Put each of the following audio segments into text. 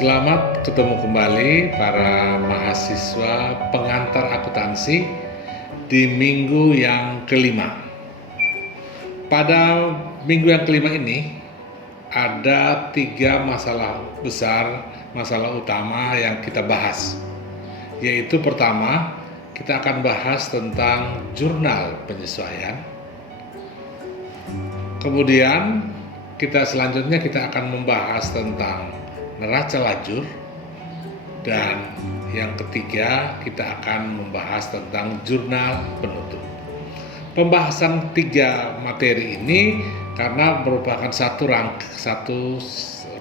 Selamat ketemu kembali para mahasiswa pengantar akuntansi di minggu yang kelima. Pada minggu yang kelima ini ada 3 masalah besar, masalah utama yang kita bahas. Yaitu pertama, kita akan bahas tentang jurnal penyesuaian. Kemudian selanjutnya kita akan membahas tentang neraca lajur, dan yang ketiga kita akan membahas tentang jurnal penutup. Pembahasan 3 materi ini karena merupakan satu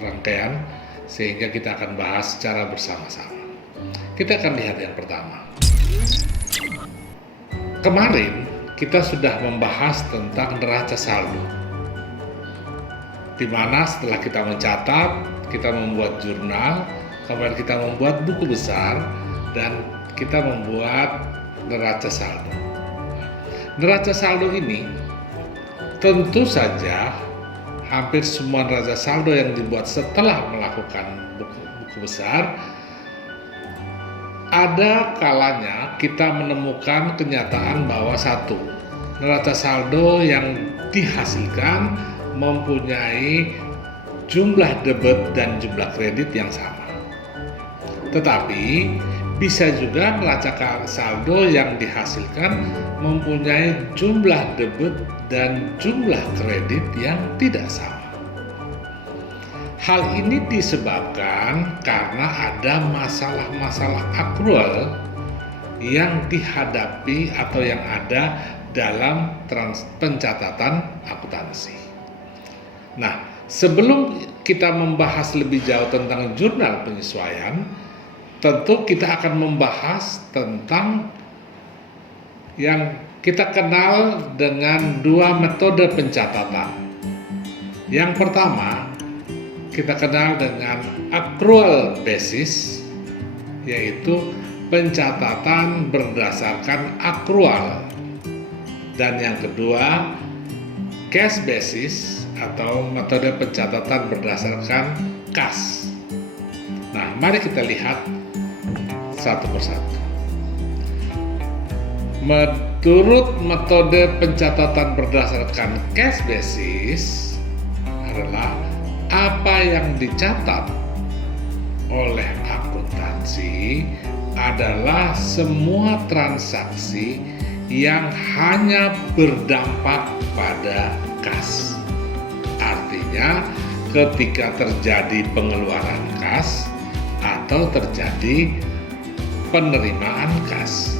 rangkaian, sehingga kita akan bahas secara bersama-sama. Kita akan lihat yang pertama. Kemarin kita sudah membahas tentang neraca saldo, di mana setelah kita mencatat, kita membuat jurnal, kemudian kita membuat buku besar, dan kita membuat neraca saldo. Neraca saldo ini tentu saja hampir semua neraca saldo yang dibuat setelah melakukan buku besar, ada kalanya kita menemukan kenyataan bahwa satu, neraca saldo yang dihasilkan mempunyai jumlah debit dan jumlah kredit yang sama. Tetapi bisa juga neraca saldo yang dihasilkan mempunyai jumlah debit dan jumlah kredit yang tidak sama. Hal ini disebabkan karena ada masalah-masalah akrual yang dihadapi atau yang ada dalam pencatatan akuntansi. Nah, sebelum kita membahas lebih jauh tentang jurnal penyesuaian, tentu kita akan membahas tentang yang kita kenal dengan 2 metode pencatatan. Yang pertama, kita kenal dengan accrual basis, yaitu pencatatan berdasarkan akrual. Dan yang kedua, cash basis atau metode pencatatan berdasarkan kas. Nah, mari kita lihat satu persatu. Menurut metode pencatatan berdasarkan cash basis adalah apa yang dicatat oleh akuntansi adalah semua transaksi yang hanya berdampak pada kas. Artinya ketika terjadi pengeluaran kas atau terjadi penerimaan kas.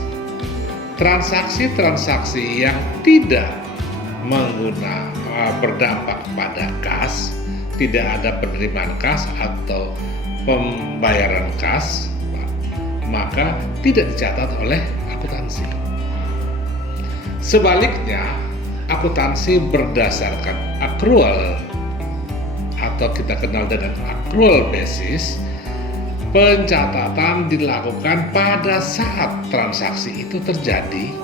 Transaksi-transaksi yang tidak berdampak pada kas, tidak ada penerimaan kas atau pembayaran kas, maka tidak dicatat oleh akuntansi. Sebaliknya, akuntansi berdasarkan accrual atau kita kenal dengan accrual basis, pencatatan dilakukan pada saat transaksi itu terjadi,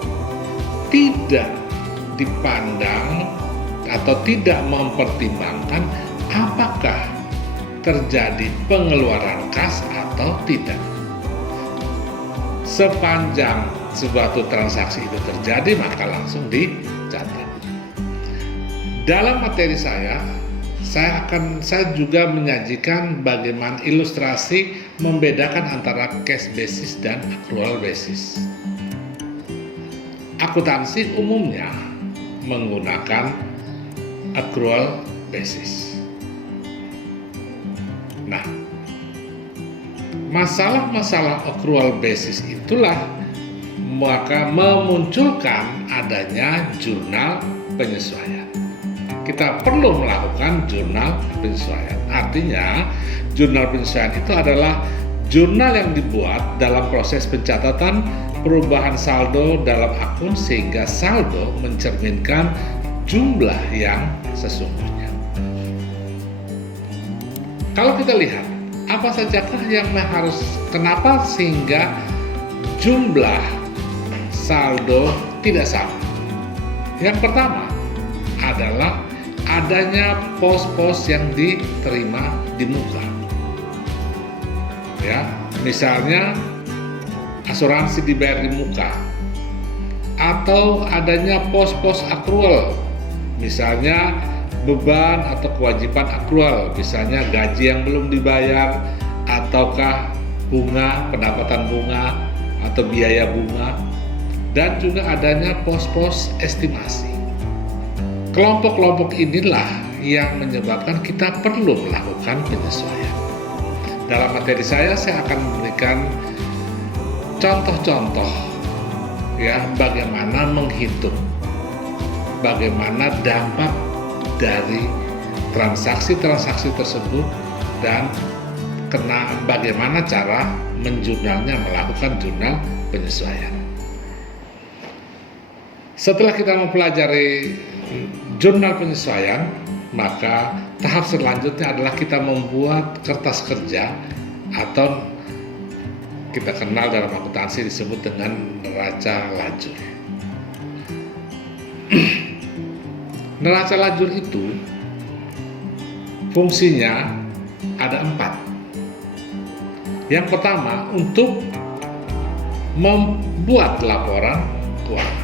tidak dipandang atau tidak mempertimbangkan apakah terjadi pengeluaran kas atau tidak. Sepanjang suatu transaksi itu terjadi, maka langsung dicatat. Dalam materi saya juga menyajikan bagaimana ilustrasi membedakan antara cash basis dan accrual basis. Akuntansi umumnya menggunakan accrual basis. Nah, masalah-masalah accrual basis itulah maka memunculkan adanya jurnal penyesuaian. Kita perlu melakukan jurnal penyesuaian. Artinya, jurnal penyesuaian itu adalah jurnal yang dibuat dalam proses pencatatan perubahan saldo dalam akun sehingga saldo mencerminkan jumlah yang sesungguhnya. Kalau kita lihat, apa sajakah yang kenapa sehingga jumlah saldo tidak sama? Yang pertama adalah adanya pos-pos yang diterima di muka. Ya, misalnya asuransi dibayar di muka, atau adanya pos-pos akrual, misalnya beban atau kewajiban akrual, misalnya gaji yang belum dibayar, ataukah bunga, pendapatan bunga, atau biaya bunga, dan juga adanya pos-pos estimasi. Kelompok-kelompok inilah yang menyebabkan kita perlu melakukan penyesuaian. Dalam materi saya akan memberikan contoh-contoh ya bagaimana menghitung, bagaimana dampak dari transaksi-transaksi tersebut, dan bagaimana cara menjurnalnya, melakukan jurnal penyesuaian. Setelah kita mempelajari jurnal penyesuaian, maka tahap selanjutnya adalah kita membuat kertas kerja, atau kita kenal dalam akuntansi disebut dengan neraca lajur. Neraca lajur itu fungsinya ada 4. Yang pertama, untuk membuat laporan keuangan.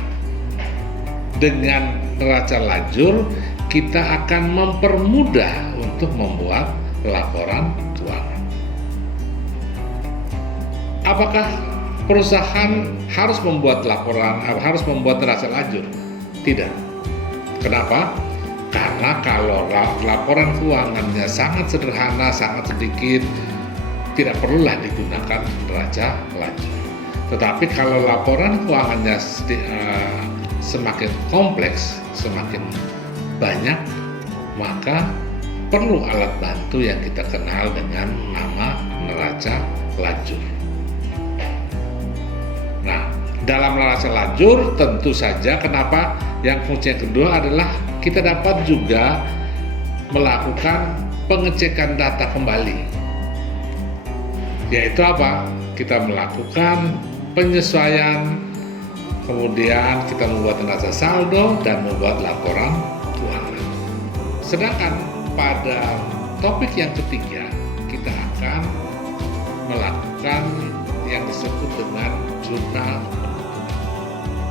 Dengan neraca lajur, kita akan mempermudah untuk membuat laporan keuangan. Apakah perusahaan harus membuat harus membuat neraca lajur? Tidak. Kenapa? Karena kalau laporan keuangannya sangat sederhana, sangat sedikit, tidak perlulah digunakan neraca lajur. Tetapi kalau laporan keuangannya semakin kompleks, semakin banyak, maka perlu alat bantu yang kita kenal dengan nama neraca lajur. Nah, dalam neraca lajur tentu saja kenapa yang fungsi yang kedua adalah kita dapat juga melakukan pengecekan data kembali. Yaitu apa? Kita melakukan penyesuaian, kemudian kita membuat neraca saldo dan membuat laporan keuangan. Sedangkan pada topik yang ketiga, kita akan melakukan yang disebut dengan jurnal penutup.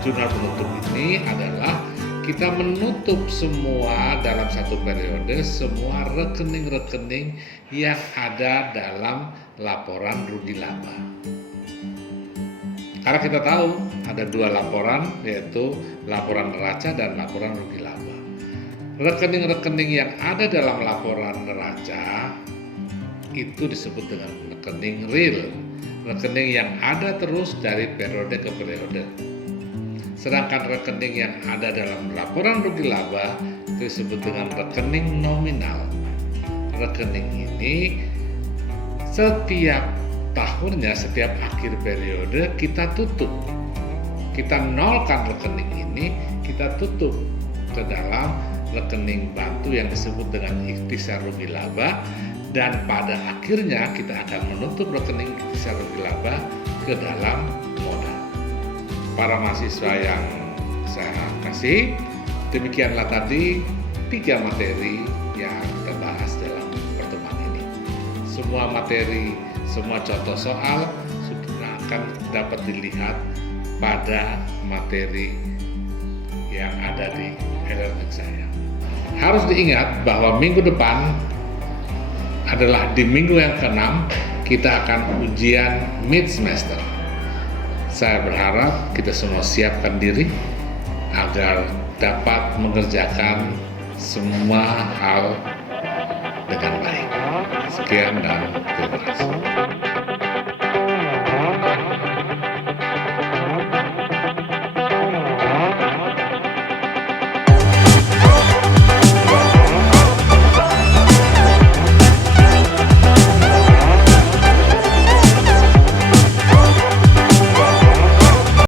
Jurnal penutup ini adalah kita menutup semua dalam satu periode, semua rekening-rekening yang ada dalam laporan rugi laba. Karena kita tahu ada 2 laporan, yaitu laporan neraca dan laporan rugi laba. Rekening-rekening yang ada dalam laporan neraca itu disebut dengan rekening real, rekening yang ada terus dari periode ke periode. Sedangkan rekening yang ada dalam laporan rugi laba itu disebut dengan rekening nominal. Rekening ini setiap tahunnya, setiap akhir periode kita tutup. Kita nolkan rekening ini, kita tutup ke dalam rekening bantu yang disebut dengan ikhtisar rugi laba, dan pada akhirnya kita akan menutup rekening ikhtisar rugi laba ke dalam modal. Para mahasiswa yang saya kasih, demikianlah tadi 3 materi yang kita bahas dalam pertemuan ini. Semua materi, semua contoh soal sudah akan dapat dilihat pada materi yang ada di e-learning saya. Harus diingat bahwa minggu depan adalah di minggu yang ke-6 kita akan ujian mid semester. Saya berharap kita semua siapkan diri agar dapat mengerjakan semua hal dengan baik. Sekian dan terima kasih.